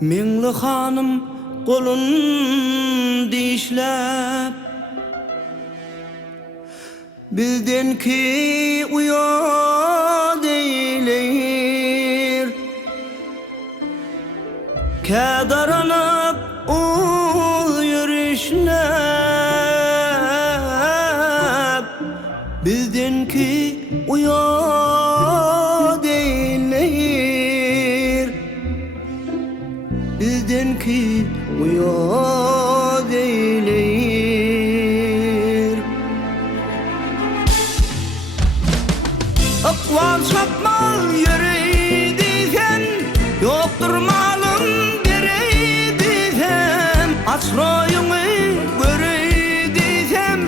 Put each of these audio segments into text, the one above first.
Meňli hanım golun dişläp bilden ki uya deyler Kädaranıp yürüşläp bilden ki uya deyler bilden ki uya deyler Akval çapmal yürüydiyken yoktur malım gereydiyken asrayımı görüydiyken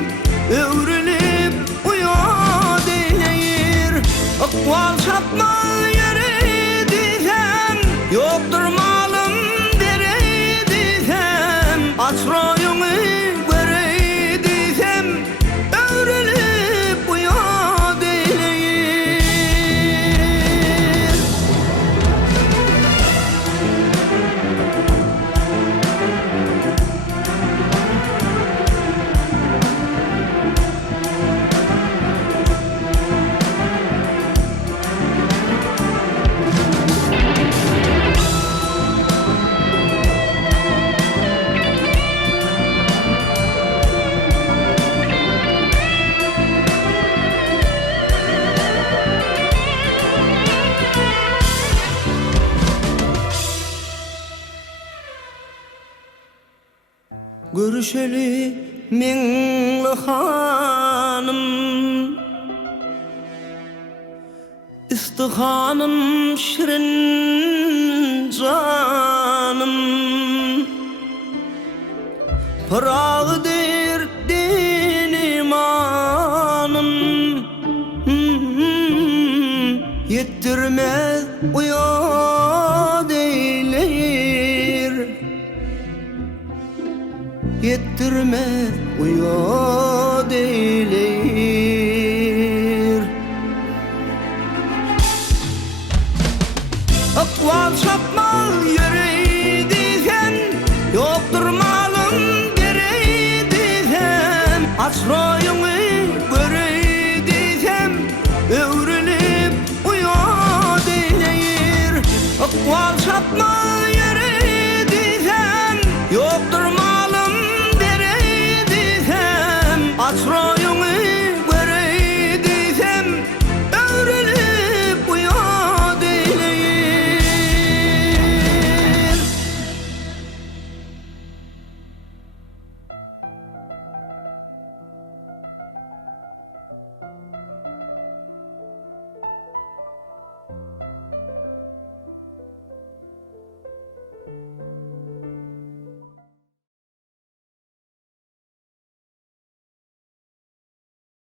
övrülüp uya deyler Akval çapmal yürüydiyken yoktur malım gereydiyken asrayımı görüydiyken övrülüp uya Görüşeli meňli hanım istihanım şirin canım Parağıdır din imanım Yettirmez uya deyler Yettirmez uya deyler Akval çapmal yürüydiyken yoktur malım gereydiyken asrayımı görüydiyken övrülüp uya deyler Akval çapmal